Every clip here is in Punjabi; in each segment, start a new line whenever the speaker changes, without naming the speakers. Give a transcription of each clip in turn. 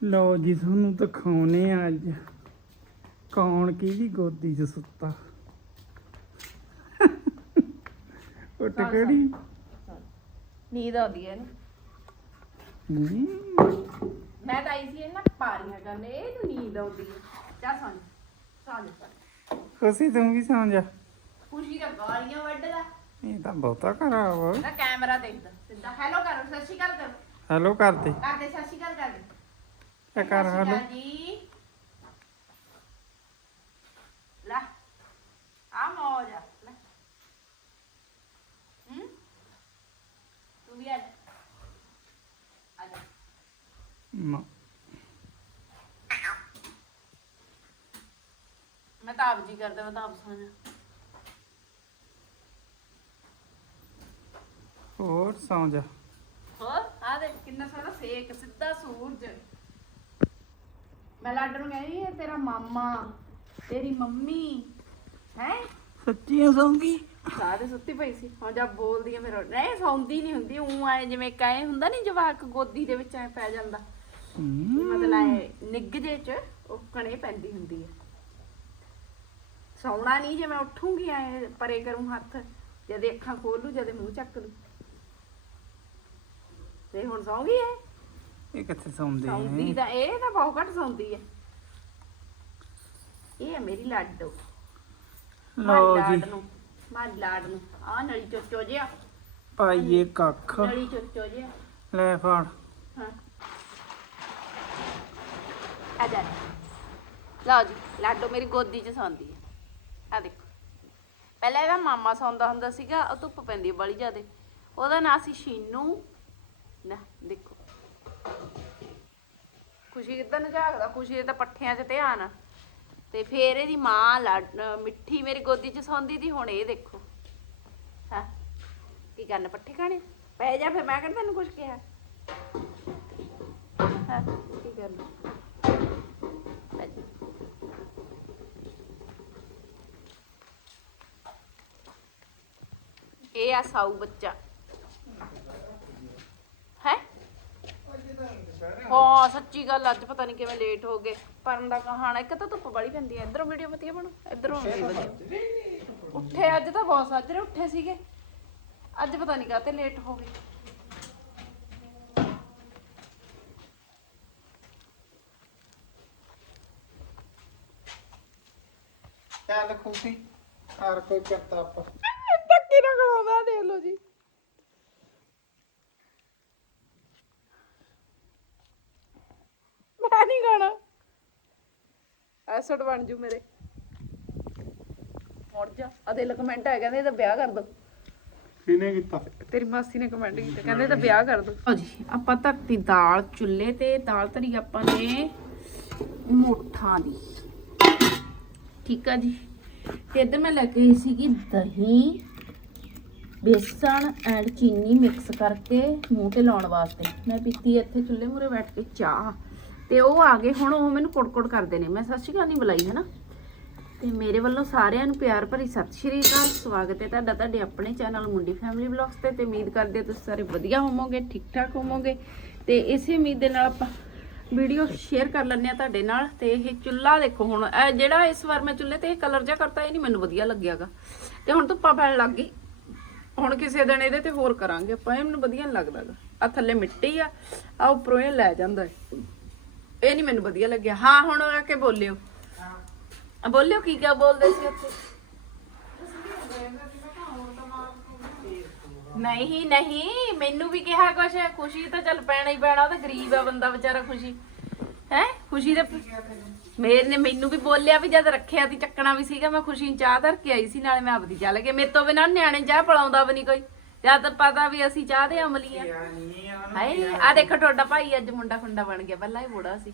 ਲਓ ਜੀ ਤੁਹਾਨੂੰ ਦਿਖਾਉਨੇ ਆ ਅੱਜ। ਕੌਣ ਕਿਹਦੀ ਗੋਦੀ 'ਚ ਸੁੱਤਾ? ਉੱਠ ਕਿਹੜੀ
ਨੀਂਦ ਆਉਂਦੀ ਹੈ
ਹਮ,
ਮੈਂ ਤਾਂ ਆਈ ਸੀ ਇਹਨਾਂ ਪਾਰੀਆਂ ਕਰਨ ਇਹ ਨੂੰ ਨੀਂਦ ਆਉਂਦੀ ਹੈ। ਜਾ ਸੌਂ ਸੌਂ ਜਾ
ਖੁਸ਼ੀ ਤੂੰ ਵੀ ਸੌਂ ਜਾ।
ਖੁਸ਼ੀ ਦਾ ਗਾਲੀਆਂ ਵੱਢਦਾ
ਇਹ ਤਾਂ ਬਹੁਤਾ ਖਰਾਬ
ਨਾ ਕੈਮਰਾ ਦੇਖਦਾ ਸਿੱਧਾ। ਹੈਲੋ ਕਰੋ ਸਤਿ ਸ਼੍ਰੀ ਅਕਾਲ ਕਰੋ।
ਹੈਲੋ ਕਰਦੇ
ਕਰਦੇ ਸਤਿ ਸ਼੍ਰੀ ਅਕਾਲ ਕਰਦੇ
ਇਹ ਕਰ
ਸਤਿ ਸ਼੍ਰੀ
ਹੈਲੋ
ਅਕਾਲ ਜੀ। ਲੈ ਆ ਮੌਜ ਆ। ਲੈ। ਹੂੰ? ਤੂੰ ਵੀ ਆ ਜਾ। ਆ ਜਾ।
ਨਾ,
ਮੈਂ ਤਾਂ ਆਪ ਜੀ ਕਰਦਾ ਮੈਂ ਤਾਂ ਆਪ ਸੌਂ ਜਾ।
ਹੋਰ ਸੌਂ ਜਾ।
ਹੋਰ? ਆ ਦੇਖ ਕਿੰਨਾ ਸਾਰਾ ਸੇਕ ਸਿੱਧਾ ਸੂਰਜ। ਮੈਂ ਲਾਡ ਨੂੰ ਕਹਿੰਦੀ ਇਹ ਤੇਰਾ ਮਾਮਾ ਤੇਰੀ ਮੰਮੀ ਹੈ?
ਸੱਚੀ ਸੌਂਗੀ?
ਸਾਰੇ ਸੁੱਤੀ ਪਈ ਸੀ। ਹੁਣ ਜਦ ਬੋਲਦੀ ਆ ਫਿਰ ਨਹੀਂ ਸੌਂਦੀ ਨਹੀਂ ਹੁੰਦੀ ਉਂ ਆਏ ਜਿਵੇਂ ਕਹੇ ਹੁੰਦਾ ਨਹੀਂ ਜਵਾਕ ਗੋਦੀ ਦੇ ਵਿੱਚ ਐ ਪੈ ਜਾਂਦਾ। ਮਤਲਬ ਐ ਨਿੱਗ ਜੇ ਚ ਉਹ ਕਣੇ ਪੈਂਦੀ ਹੁੰਦੀ ਹੈ ਸੌਣਾ ਨਹੀਂ ਜੇ ਮੈਂ ਉੱਠੂਗੀ ਐ ਪਰੇ ਕਰੂੰ ਹੱਥ ਜਦ ਅੱਖਾਂ ਖੋਲੂ ਜਦ ਮੂੰਹ ਚੱਕ ਲੂ। ਤੇ ਹੁਣ ਸੌਂ ਗਈ ਐ?
ਇਹ ਕਿੱਥੇ ਸੌਂਦੇ
ਸੌਂਦੀ ਤਾਂ ਇਹ ਤਾਂ ਬਹੁਤ ਘੱਟ ਸੌਂਦੀ ਐ ਇਹ ਹੈ ਮੇਰੀ ਲਾਡੋ।
ਲਓ ਜੀ।
ਮਾਰੀ ਲਾਡ ਨੂੰ। ਆ ਨਲੀ ਚੋਚੋ ਜਿਆ
ਪਾਈਏ ਕੱਖ।
ਨਲੀ ਚੋਚੋ ਜਿਆ
ਲੈ ਫੜ।
ਹਾਂ। ਆ ਜਾ। ਲਓ ਜੀ ਲਾਡੋ ਮੇਰੀ ਗੋਦੀ 'ਚ ਸੌਂਦੀ ਹੈ ਆ ਦੇਖੋ। ਪਹਿਲਾਂ ਇਹਦਾ ਮਾਮਾ ਸੌਂਦਾ ਹੁੰਦਾ ਸੀਗਾ ਉਹ ਧੁੱਪ ਪੈਂਦੀ ਹੈ ਬੜੀ ਜ਼ਿਆਦੇ। ਉਹਦਾ ਨਾਂ ਸੀ ਸ਼ੀਨੂ। ਨਾ ਦੇਖੋ। ਖੁਸ਼ੀ ਕਿੱਦਾਂ ਨੂੰ ਝਾਕਦਾ ਖੁਸ਼ੀ ਦੇ ਤਾਂ ਪੱਠਿਆਂ 'ਚ ਧਿਆਨ ਆ। ਤੇ ਫੇਰ ਇਹਦੀ ਮਾਂ ਲਾਡ- ਮਿੱਠੀ ਮੇਰੀ ਗੋਦੀ 'ਚ ਸੌਂਦੀ ਦੀ, ਹੁਣ ਇਹ ਦੇਖੋ। ਹਾਂ? ਕੀ ਕਰਨਾ, ਪੱਠੇ ਖਾਣੇ? ਪੈ ਜਾ ਫਿਰ, ਮੈਂ ਕਹਿੰਦਾ ਤੈਨੂੰ ਕੁਝ ਕਿਹਾ? ਹਾਂ? ਕੀ ਕਰਨਾ? ਪੈ ਜਾ। ਇਹ ਆ ਸਾਊ ਬੱਚਾ ਹੈ ਹਾਂ ਸੱਚੀ ਗੱਲ ਅੱਜ ਪਤਾ ਨਹੀਂ ਕਿਵੇਂ ਲੇਟ ਹੋ ਗਏ। ਪਰਨ ਦਾ ਕਹਾਣਾ ਇੱਕ ਤਾਂ ਧੁੱਪ ਬੜੀ ਪੈਂਦੀ ਹੈ ਇਧਰੋਂ ਵੀਡੀਓ ਵਧੀਆ ਬਣੂ? ਇਧਰੋਂ ਨਹੀਂ ਵਧੀਆ। ਉੱਠੇ ਅੱਜ ਤਾਂ ਬਹੁਤ ਸਾਜਰੇ ਉੱਠੇ ਸੀਗੇ। ਅੱਜ ਪਤਾ ਨਹੀਂ ਕਾਹਤੇ ਲੇਟ ਹੋ ਗਏ।
ਚੱਲ ਖੁਸ਼ੀ ਹਰ ਕੋਈ ਕਰਤਾ ਆਪਾਂ।
ਧੱਕੀ ਨਾ ਕਰਾਉਂਦਾ ਦੇਖ ਲਓ ਜੀ ਮੈਂ ਨਹੀਂ ਗਾਣਾ ਐਸਡ ਬਣ ਜੂ ਮੇਰੇ। ਮੁੜ ਜਾ ਆ ਦੇ ਕਮੈਂਟ ਆ ਕਹਿੰਦੇ ਇਹਦਾ ਵਿਆਹ ਕਰ ਦੋ।
ਕਿਨੇ ਕੀਤਾ?
ਤੇਰੀ ਮਾਸੀ ਨੇ ਕਮੈਂਟ ਕੀਤਾ ਕਹਿੰਦੇ ਤਾਂ ਵਿਆਹ ਕਰ ਦੋ। ਲਓ ਜੀ ਆਪਾਂ ਧਰਤੀ ਦਾਲ ਚੁੱਲ੍ਹੇ ਤੇ ਦਾਲ ਧਰੀ ਆਪਾਂ ਨੇ ਮੋਠਾਂ ਦੀ। ਠੀਕ ਆ ਜੀ। ਤੇ ਇੱਧਰ ਮੈਂ ਲੈ ਕੇ ਆਈ ਸੀਗੀ ਦਹੀਂ ਬੇਸਣ ਐਂਡ ਚੀਨੀ ਮਿਕਸ ਕਰਕੇ ਮੂੰਹ ਤੇ ਲਾਉਣ ਵਾਸਤੇ। ਮੈਂ ਪੀਤੀ ਇੱਥੇ ਚੁੱਲ੍ਹੇ ਮੂਰੇ ਬੈਠ ਕੇ ਚਾਹ। ਤੇ ਉਹ ਆ ਗਏ, ਹੁਣ ਉਹ ਮੈਨੂੰ ਕੁੜ-ਕੁੜ ਕਰਦੇ ਨੇ। ਮੈਂ ਸਤਿ ਸ਼੍ਰੀ ਅਕਾਲ ਨਹੀਂ ਬੁਲਾਈ ਹੈ ਨਾ ਤੇ ਮੇਰੇ ਵੱਲੋਂ ਸਾਰਿਆਂ ਨੂੰ ਪਿਆਰ ਭਰੀ ਸਤਿ ਸ਼੍ਰੀ ਅਕਾਲ, ਸਵਾਗਤ ਹੈ ਤੁਹਾਡਾ, ਤੁਹਾਡੇ ਆਪਣੇ ਚੈਨਲ ਮੁੰਡੀ ਫੈਮਿਲੀ ਵਲੌਗਸ ਤੇ ਤੇ ਉਮੀਦ ਕਰਦੇ ਹਾਂ ਤੁਸੀਂ ਸਾਰੇ ਵਧੀਆ ਹੋਵੋਗੇ ਠੀਕ ਠਾਕ ਹੋਵੋਗੇ। ਤੇ ਇਸੇ ਉਮੀਦ ਦੇ ਨਾਲ ਆਪਾਂ ਵੀਡੀਓ ਸ਼ੇਅਰ ਕਰ ਲੈਂਦੇ ਆ ਤੁਹਾਡੇ ਨਾਲ। ਤੇ ਇਹ ਚੁੱਲ੍ਹਾ ਦੇਖੋ ਹੁਣ, ਇਹ ਜਿਹੜਾ ਇਸ ਵਾਰ ਮੈਂ ਚੁੱਲ੍ਹੇ ਤੇ ਇਹ ਕਲਰ ਜਿਹਾ ਕਰਤਾ, ਇਹ ਨਹੀਂ ਮੈਨੂੰ ਵਧੀਆ ਲੱਗਿਆਗਾ। ਤੇ ਹੁਣ ਧੁੱਪਾ ਪੈਣ ਲੱਗ ਗਈ। ਹੁਣ ਕਿਸੇ ਦਿਨ ਇਹਦੇ ਤੇ ਹੋਰ ਕਰਾਂਗੇ ਆਪਾਂ, ਇਹ ਮੈਨੂੰ ਵਧੀਆ ਨਹੀਂ ਲੱਗਦਾਗਾ। ਆ ਥੱਲੇ ਮਿੱਟੀ ਆ ਆ ਉੱਪਰੋਂ ਇਹ ਲੈ ਜਾਂਦਾ ਹੈ ਇਹ ਨਹੀਂ ਮੈਨੂੰ ਵਧੀਆ ਲੱਗਿਆ। ਹਾਂ, ਹੁਣ ਆ ਕੇ ਬੋਲਿਓ। ਆ ਬੋਲਿਓ ਕੀ ਕਿਆ ਬੋਲਦੇ ਸੀ ਉੱਥੇ? ਨਹੀਂ ਨਹੀਂ, ਮੈਨੂੰ ਵੀ ਕਿਹਾ ਕੁਛ, ਖੁਸ਼ੀ ਤਾਂ ਚੱਲ ਪੈਣਾ ਹੀ ਪੈਣਾ, ਉਹ ਤਾਂ ਗਰੀਬ ਆ ਬੰਦਾ ਵਿਚਾਰਾ ਖੁਸ਼ੀ। ਹੈ? ਖੁਸ਼ੀ ਦੇ ਮੇਰੇ ਨੇ ਮੈਨੂੰ ਵੀ ਬੋਲਿਆ ਵੀ ਜਦ ਰੱਖਿਆ ਤੀ ਚੱਕਣਾ ਵੀ ਸੀਗਾ, ਮੈਂ ਖੁਸ਼ੀ ਨੂੰ ਚਾਹ ਧਰ ਕੇ ਆਈ ਸੀ, ਨਾਲੇ ਮੈਂ ਆਪਦੀ ਚੱਲ ਕੇ ਮੇਰੇ ਤੋਂ ਬਿਨਾਂ ਨਿਆਣੇ ਚਾਹ ਪਲਾਉਂਦਾ ਵੀ ਨਹੀਂ ਕੋਈ। ਜਦ ਪਤਾ ਵੀ ਅਸੀਂ ਚਾਹ ਦੇ ਅਮਲੀ ਆ। ਹਾਏ ਆ ਦੇਖੋ ਤੁਹਾਡਾ ਭਾਈ ਅੱਜ ਮੁੰਡਾ ਖੁੰਡਾ ਬਣ ਗਿਆ ਪਹਿਲਾਂ ਹੀ ਬੁੜਾ ਸੀ।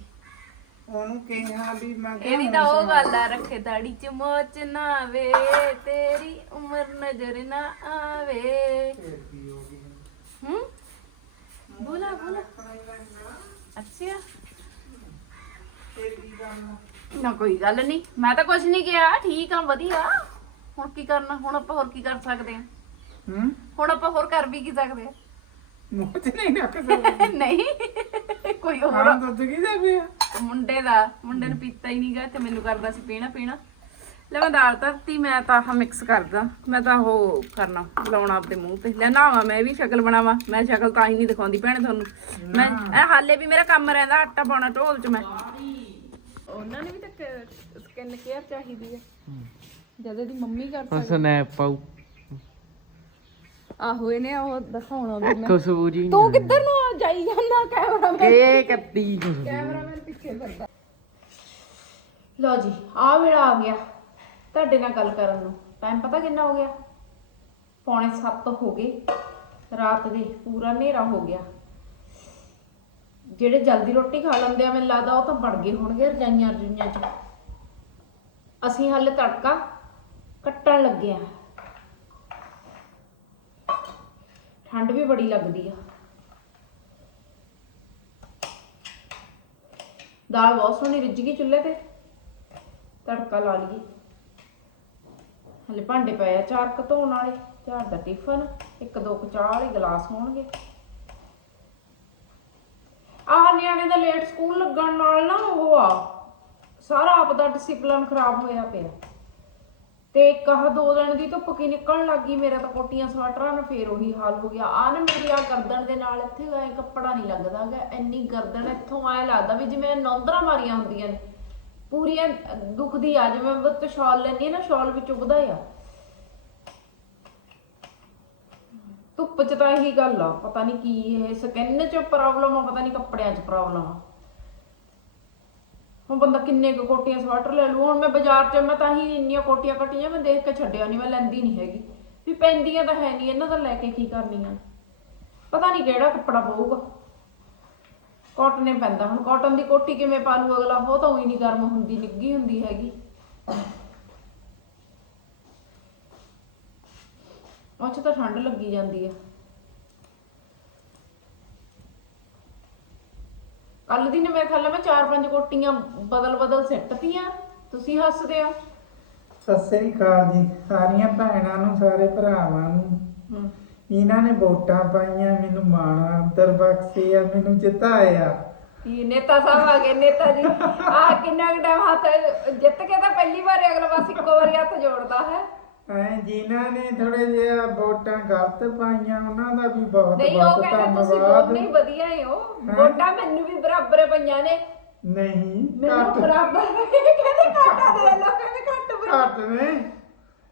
ਉਹਨੂੰ ਕਿਹਾ ਵੀ ਮੈਂ
ਇਹਦੀ ਤਾਂ ਉਹ ਗੱਲ ਆ ਰੱਖੇ ਦਾੜੀ ਚ ਮੋਚ ਨਾ ਆਵੇ ਤੇਰੀ ਉਮਰ ਨਜ਼ਰ ਨਾ ਆਵੇ। ਹੂੰ ਬੋਲਾ ਬੋਲਾ। ਅੱਛਾ। ਨਾ ਕੋਈ ਗੱਲ ਨਹੀਂ ਮੈਂ ਤਾਂ ਕੁਝ ਨਹੀਂ ਕਿਹਾ ਠੀਕ ਆ ਵਧੀਆ। ਹੁਣ ਕੀ ਕਰਨਾ ਹੁਣ ਆਪਾਂ ਹੋਰ ਕੀ ਕਰ ਸਕਦੇ ਆ?
ਹੂੰ?
ਹੁਣ ਆਪਾਂ ਹੋਰ ਕਰ ਵੀ ਕੀ ਸਕਦੇ ਆ?
ਮੂੰਹ ਨਹੀਂ ਰੱਖ ਸਕਦਾ।
ਨਹੀਂ। ਕੋਈ ਹੋਰ।
ਹਾਂ ਦੁੱਧ ਕੀ ਦੇ ਪਿਆ
ਮੁੰਡੇ ਦਾ ਮੁੰਡੇ ਨੂੰ ਪੀਤਾ ਹੀ ਨਹੀਂਗਾ ਤੇ ਮੈਨੂੰ ਕਰਦਾ ਸੀ ਪੀਣਾ ਪੀਣਾ। ਲੈ ਮੈਂ ਦਾਲ ਧਰਤੀ ਮੈਂ ਤਾਂ ਆਹ ਮਿਕਸ ਕਰਦਾ। ਮੈਂ ਤਾਂ ਉਹ ਕਰਨਾ ਲਾਉਣਾ ਆਪਦੇ ਮੂੰਹ ਤੇ। ਲੈ ਨਾਵਾਂ ਮੈਂ ਵੀ ਸ਼ਕਲ ਬਣਾਵਾਂ। ਮੈਂ ਸ਼ਕਲ ਤਾਂ ਹੀ ਨਹੀਂ ਦਿਖਾਉਂਦੀ ਭੈਣੇ ਤੁਹਾਨੂੰ। ਮੈਂ ਇਹ ਹਾਲੇ ਵੀ ਮੇਰਾ ਕੰਮ ਰਹਿੰਦਾ ਆਟਾ ਪਾਉਣਾ ਢੋਲ 'ਚ ਮੈਂ। ਉਹਨਾਂ ਨੇ ਵੀ ਤਾਂ ਸਕਿਨ ਕੇਅਰ ਚਾਹੀਦੀ ਹੈ ਜਦ ਦੀ ਮੰਮੀ ਕਰ ਸਕਦੀ।
ਸਨੈਪ ਪਾਉ
ਆਹੋ ਇਹਨੇ ਉਹ ਦਿਖਾਉਣਾ ਵੀ ਮੈਂ।
ਖੁਸ਼ਬੂ ਜੀ
ਤੂੰ ਕਿੱਧਰ ਨੂੰ ਜਾਈ ਜਾਂਦਾ ਕੈਮਰਾਮੈਨ
ਇਹ ਕੱਤੀ
ਕੈਮਰਾਮੈਨ ਪਿੱਛੇ ਫਿਰਦਾ। ਲਓ ਜੀ ਆ ਵੇਲਾ ਆ ਗਿਆ ਤੁਹਾਡੇ ਨਾਲ ਗੱਲ ਕਰਨ ਨੂੰ। ਟਾਈਮ ਪਤਾ ਕਿੰਨਾ ਹੋ ਗਿਆ? ਪੌਣੇ 7 ਹੋ ਗਏ। ਰਾਤ ਦੇ ਪੂਰਾ ਹਨੇਰਾ ਹੋ ਗਿਆ। ਜਿਹੜੇ ਜਲਦੀ ਰੋਟੀ ਖਾ ਲੈਂਦੇ ਆ ਮੈਨੂੰ ਲੱਗਦਾ ਉਹ ਤਾਂ ਬਣ ਗਏ ਹੋਣਗੇ ਰਜਾਈਆਂ ਰਜੂਈਆਂ ਚ। ਅਸੀਂ ਹਾਲੇ ਤੜਕਾ ਕੱਟਣ ਲੱਗੇ ਆ। ਠੰਡ ਵੀ ਬੜੀ ਲੱਗਦੀ ਆ। ਦਾਲ ਬਹੁਤ ਸੋਹਣੀ ਰਿੱਝ ਗਈ ਚੁੱਲ੍ਹੇ ਤੇ। ਤੜਕਾ ਲਾ ਲਈਏ। ਹਲੇ ਭਾਂਡੇ ਪਏ ਆ ਚਾਰ ਕੁ ਧੋਣ ਵਾਲੇ ਚਾਰ ਦਾ ਟਿਫਨ, ਇੱਕ ਦੋ ਕੁ ਚਾਹ ਵਾਲੇ ਗਲਾਸ ਹੋਣਗੇ। ਆਹ ਨਿਆਣੇ ਦਾ ਲੇਟ ਸਕੂਲ ਲੱਗਣ ਨਾਲ ਨਾ ਉਹ ਆ, ਸਾਰਾ ਆਪ ਦਾ ਡਿਸਪਲਿਨ ਖਰਾਬ ਹੋਇਆ ਪਿਆ। ਤੇ ਇੱਕ ਆਹ ਦੋ ਦਿਨ ਦੀ ਧੁੱਪ ਕੀ ਨਿਕਲਣ ਲੱਗੀ ਮੇਰਾ ਤਾਂ ਕੋਟੀਆਂ ਸਵਾਟਰਾਂ ਨਾਲ ਫੇਰ ਉਹੀ ਹਾਲ ਹੋ ਗਿਆ। ਆ ਨਾ ਮੇਰੀ ਆ ਗਰਦਨ ਦੇ ਨਾਲ ਇੱਥੇ ਐ ਕੱਪੜਾ ਨਹੀਂ ਲੱਗਦਾ ਇੰਨੀ ਗਰਦਨ ਇੱਥੋਂ ਐ ਲੱਗਦਾ ਵੀ ਜਿਵੇਂ ਨੌਂਦਰਾਂ ਮਾਰੀਆਂ ਹੁੰਦੀਆਂ ਨੇ। ਪੂਰੀਆਂ ਦੁਖਦੀ ਆ, ਜਿਵੇਂ ਮੈਂ ਸ਼ਾਲ ਲੈਣੀ ਨਾ, ਸ਼ਾਲ ਵੀ ਚੁਭਦਾ ਆ। ਧੁੱਪ 'ਚ ਤਾਂ ਇਹੀ ਗੱਲ ਆ, ਪਤਾ ਨਹੀਂ ਕੀ ਇਹ ਸਕਿਨ 'ਚ ਪ੍ਰੋਬਲਮ ਆ, ਪਤਾ ਨਹੀਂ ਕੱਪੜਿਆਂ 'ਚ ਪ੍ਰੋਬਲਮ ਆ। ਹੁਣ ਬੰਦਾ ਕਿੰਨੇ ਕੁ ਕੋਟੀਆਂ ਸਵੈਟਰ ਲੈ ਲੂ ਹੁਣ ਮੈਂ ਬਾਜ਼ਾਰ 'ਚ, ਮੈਂ ਤਾਂ ਹੀ ਇੰਨੀਆਂ ਕੋਟੀਆਂ ਕੱਟੀਆਂ, ਮੈਂ ਦੇਖ ਕੇ ਛੱਡਿਆ ਨਹੀਂ ਮੈਂ ਲੈਂਦੀ ਨਹੀਂ ਹੈਗੀ। ਵੀ ਪੈਂਦੀਆਂ ਤਾਂ ਹੈ ਨਹੀਂ ਇਹਨਾਂ ਦਾ ਲੈ ਕੇ ਕੀ ਕਰਨੀਆਂ? ਪਤਾ ਨਹੀਂ ਕਿਹੜਾ ਕੱਪੜਾ ਪਊਗਾ। ਕਾਟਨ ਹੀ ਪੈਂਦਾ, ਹੁਣ ਕਾਟਨ ਦੀ ਕੋਟੀ ਕਿਵੇਂ ਪਾ ਲੂ ਅਗਲਾ? ਉਹ ਤਾਂ ਉਹੀ ਨਹੀਂ ਗਰਮ ਹੁੰਦੀ, ਨਿੱਗੀ ਹੁੰਦੀ ਹੈਗੀ। ਉਹ 'ਚ ਤਾਂ ਠੰਡ ਲੱਗੀ ਜਾਂਦੀ ਆ। ਕੱਲ ਦੀ ਨੇ ਮੈਂ ਖਾ ਲਾ ਮੈਂ ਚਾਰ ਪੰਜ ਕੋਟੀਆਂ ਬਦਲ ਬਦਲ ਸਿੱਟਤੀਆਂ ਤੁਸੀਂ ਹੱਸਦੇ ਹੋ।
ਸਤਿ ਸ੍ਰੀ ਅਕਾਲ ਜੀ ਸਾਰੀਆਂ ਭੈਣਾਂ ਨੂੰ ਸਾਰੇ ਭਰਾਵਾਂ ਨੂੰ।
ਹਮ।
ਇਹਨਾਂ ਨੇ ਵੋਟਾਂ ਪਾਈਆਂ ਮੈਨੂੰ ਮਾਣਾ ਅੰਦਰ ਬਖਸ਼ੇ ਆ ਮੈਨੂੰ ਜਿਤਾਇਆ
ਕੀ ਨੇਤਾ ਸਾਹਿਬ ਆ ਗਏ ਨੇਤਾ ਜੀ। ਆ ਕਿੰਨਾ ਕੁ ਟਾਈਮ ਹੱਥ ਜਿੱਤ ਕੇ ਤਾਂ ਪਹਿਲੀ ਵਾਰ ਅਗਲਾ ਬਸ ਇੱਕੋ ਵਾਰੀ ਹੱਥ ਜੋੜਦਾ ਹੈ।
ਐ ਜਿਨ੍ਹਾਂ ਨੇ ਥੋੜੇ ਜਿਹਾ ਵੋਟਾਂ ਗਲਤ ਪਾਈਆਂ ਉਹਨਾਂ ਦਾ ਵੀ ਬਹੁਤ
ਨਹੀਂ ਉਹ
ਬਹੁਤ
ਕਹਿੰਦੇ ਤੁਸੀਂ ਨਹੀਂ ਵਧੀਆ ਹੀ ਹੋ? ਵੋਟਾਂ ਮੈਨੂੰ ਵੀ ਬਰਾਬਰ ਪਈਆਂ ਨੇ।
ਨਹੀਂ
ਮੈਨੂੰ
ਘੱਟ।
ਬਰਾਬਰ ਕਹਿੰਦੇ ਘਾਟਾ ਦੇ ਲੋ ਕਹਿੰਦੇ ਘੱਟ ਬਰਾਬਰ।
ਘੱਟ ਨੇ।